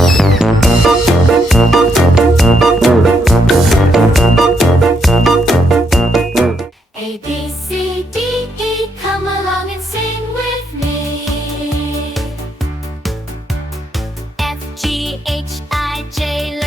A, B, C, D, E, come along and sing with me. F, G, H, I, J,